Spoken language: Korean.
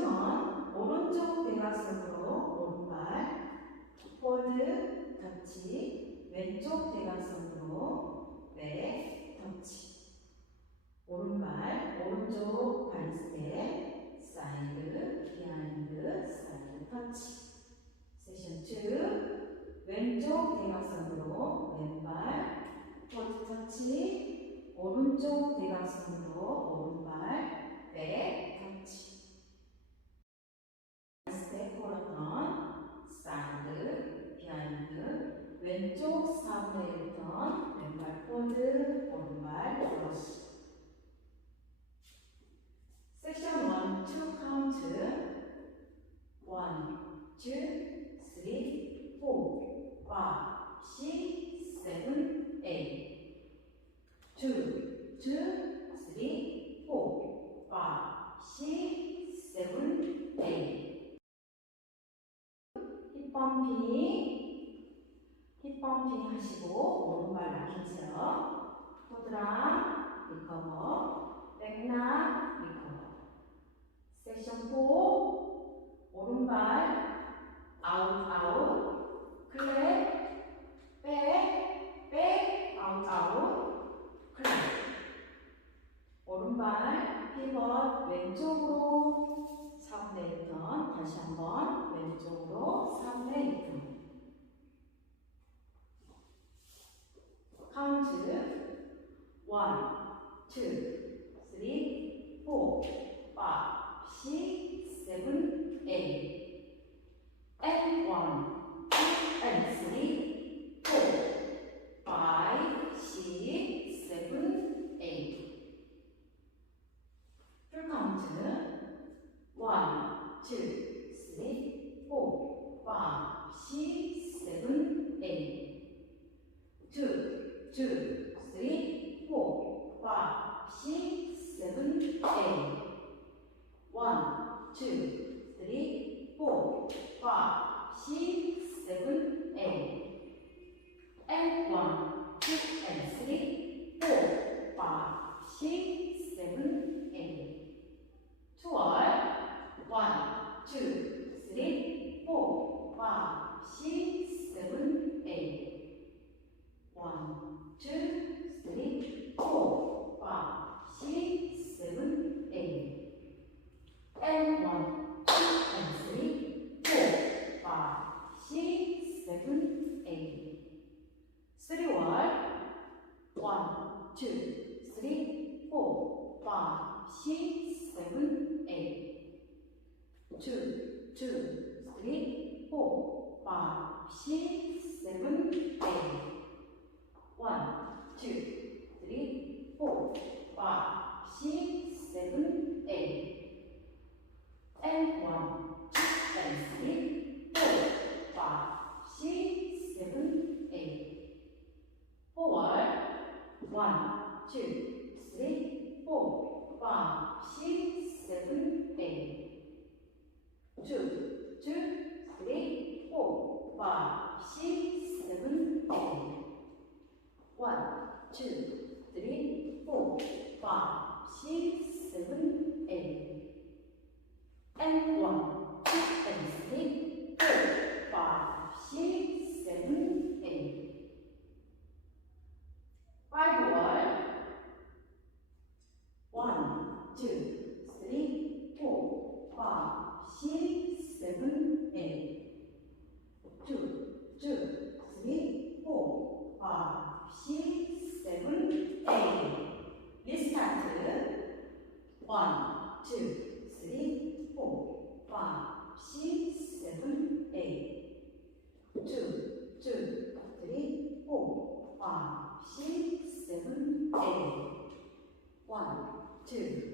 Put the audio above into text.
섹션 1 오른쪽 대각선으로 오른발 폴드 터치 왼쪽 대각선으로 백 터치 오른발 오른쪽 발 스텝 사이드 비하인드 사이드 터치 섹션 2 왼쪽 대각선으로 왼발 폴드 터치 오른쪽 대각선으로 오른발 백 터치 스텝 코너턴 사이드 비하인드 왼쪽 4분의 1턴 왼발 폴드 오른발 크로스 섹션 1, 2 카운트 1, 2, 3, 4, 5, 6, 7, 8 2, 2, 3, 4, 5, 6, 7, 8 힙펌핑 하시고 오른발 낙히세요. 포드랑 리커버 백락 리커버 섹션 4 오른발 아웃 클랩 백 아웃 클랩 오른발 피벗 왼쪽으로 4분의 1턴 다시 한번 왼쪽으로 4분의 1턴 카운트 1, 2, 3, 4, 5, 6, 7, 8 and 1, 2, and 3, 4, 5, 6, 7, 8 풀 카운트 1, 2, 3, 4, 5, 6, 7, 8 2, 3, 4, 5, 6, 7, 8 1, 2, 3, 4, 5, 6, 7, 8 and 1, 2, and 3, 4, 5, 6, 7, 8 2월 1, 2, 3, 4, 5, 6, 7, 8 1, 2, 3, 4, 5, 6, 7, 8 and 1, 2, and 3, 4, 5, 6, 7, 8 3월 1, 2, 3, 4, 5, 6, 7, 8 2, 3, 4, 5, 6, 7, 8 1, 2, 3, 4, 5, 6, 7, 8 and 1, 2, and 3, 4, 5, 6, 7, 8 4월 1, 2, 3, 4, 5, 6, 7, 8 2, 3, 4, 5, 6, 7, 8 1, 2, 3, 4, 5, 6, 7, 8 and 1, 2, and 3, 4, 5, 6, 7, 8 5월 1, 2, 3, 4, 5, 6, 7, 8 2, 3, 4, 5, 6, 7, 8 리스타트 1, 2, 3, 4, 5, 6, 7, 8 2, 3, 4, 5, 6, 7, 8 1, 2,